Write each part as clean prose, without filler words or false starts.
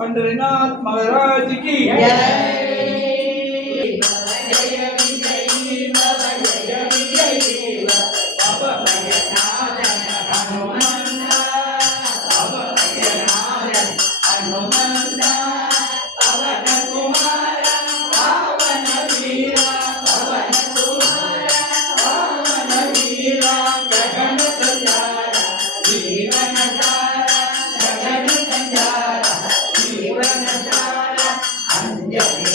पंढरीनाथ महाराज की Yeah.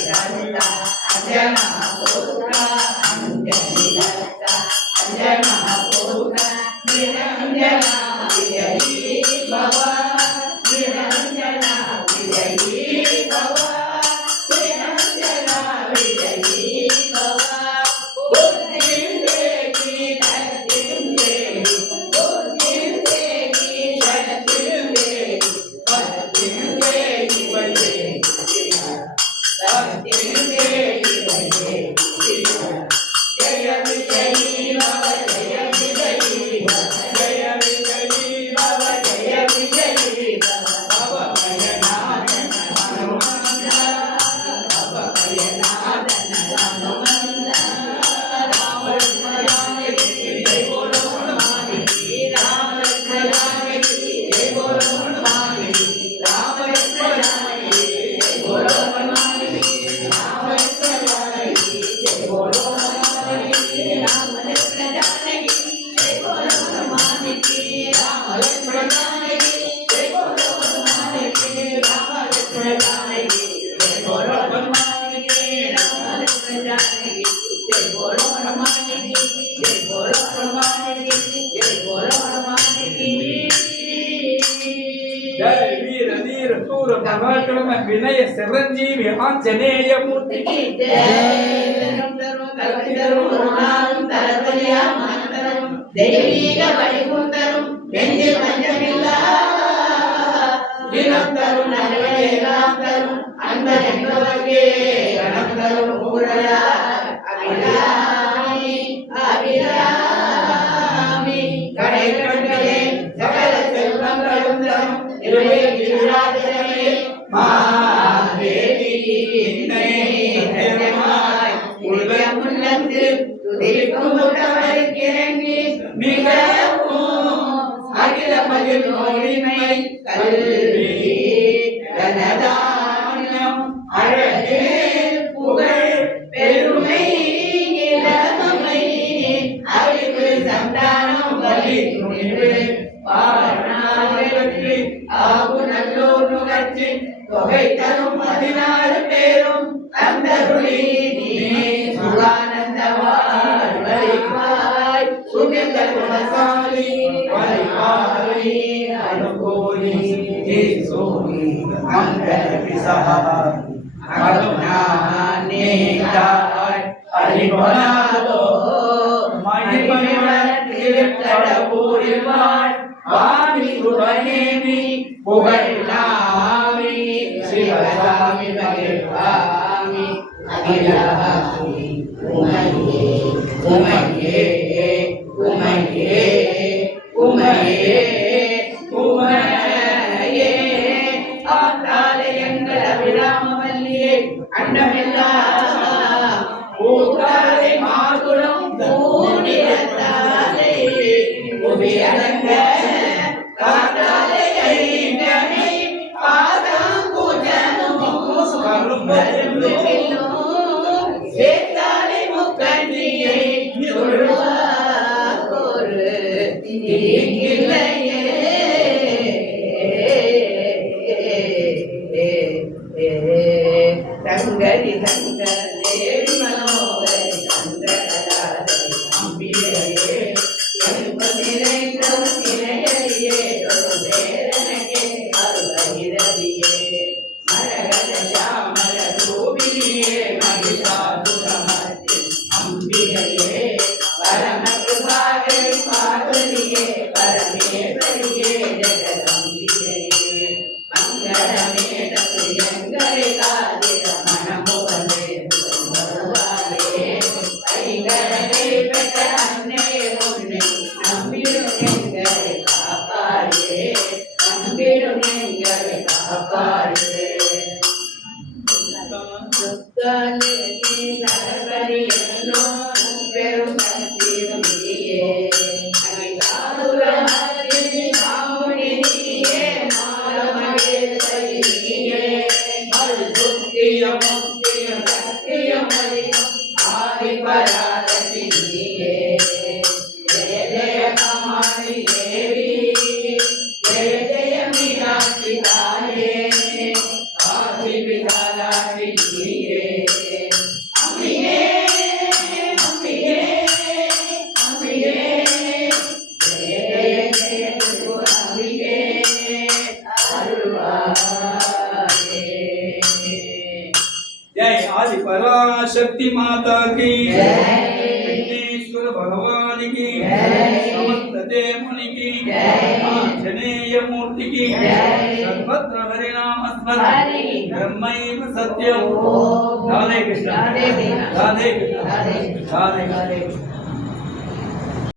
जय वीर धीर शूर पराक्रम विनय चिरंजीवी आंजनेय मूर्ति की தெய்வீக வழிபுத்தரும் நெஞ்சில் பஞ்சமில்லா தினம் தரும் நல்வழியெல்லாம் தரும் அன்பர் என்பவர்க்கே கணம் தரும் ஊழலார் அபிராமி அபிராமி கடை கண்களே சகல செல்வங்களும் தரும் திருவிழாதிரமே மாதேவி உள்ளம் உள்ளத்து துதிக்கும் உடவருக்கிறங்கி மிகவும் அகில மகிழ் நோயின்மை கல்வி கனதானியம் அழகே புகழ் பெருமை இளமை அறிவு சந்தானம் வலி துணிவு பாரணாவிற்கு ஆகு நல்லோர் நுகர்ச்சி தொகை தரும் 16 பேரும் தந்தருளி சுகானந்தவாய் வலிவாய் சுகிந்த குணசாலி வலிவாய் அனுகோலி சோமி மங்கள விசஹாய் கருணாநேதாய் அறிவனாதோ மணிமணிவன திருக்கடவுரில் வாழ் வாமி சுபநேமி புகழாமி சிவசாமி மகிழ்வாமி அகிலாமி உமையே உமையே உமையே உமையே உமையே ஆத்தாலே எங்கள் அபிராமவல்லியே அண்டமெல்லாம் பூத்தாலே மாதுளம் பூனிடத்தாலே புவியடங்க காத்தாலே ஐங்கனை பாதம் பூஜனமும் கரும்பெரும்பிலும் சேத்தாலே முக்கண்ணியை தொழுவார் தீங்கில்லையே தங்கரி தங்கரே மனோகரி தங்கராதே அம்பிகையே நிறைந்தே தொழுவேரனகே அருகிரவியே மரகத சாமர கோவிலியே மகிஷாசுரமர்த்தி அம்பிகையே பரமகிருபாகை பார்வதியே பரமேஸ்வரியே ஜெகதம்பிகையே மங்களமே தத்துயங்களை காதிர மனமுகமே வருவாயே ஐங்கரனை பெற்ற அன்னையே உன்னை நம்பிடும் எங்களை காப்பாயே நம்பிடும் எங்களை காப்பாயே பெரும் சக்தியும் நீயே அகிலாதுரமர்த்தி மாமுனி நீயே மாலமகேஸ்வரி நீயே மல்புத்தியும் முக்தியும் சக்தியும் மதியும் ஆதி பராசக்தி நீயே ஜெய ஜெய கமாலி தேவி ஜெய ஜெய மீனாட்சி தாயே காசி விசாலாட்சி நீயே அம்பிகே அம்பிகே அம்பிகே ஜெய ஜெய ஜெய அம்பிகே அருள்வாயே जय आदि पराशक्ति माता की जय विघ्नेश्वर भगवान की जय समस्त देवमुनि की जय आंजनेय मूर्ति की जय सर्वत्र हरिनाम स्मरण हरि ब्रह्मैव सत्यम ओम राधे कृष्ण राधे कृष्ण राधे कृष्ण राधे राधे राधे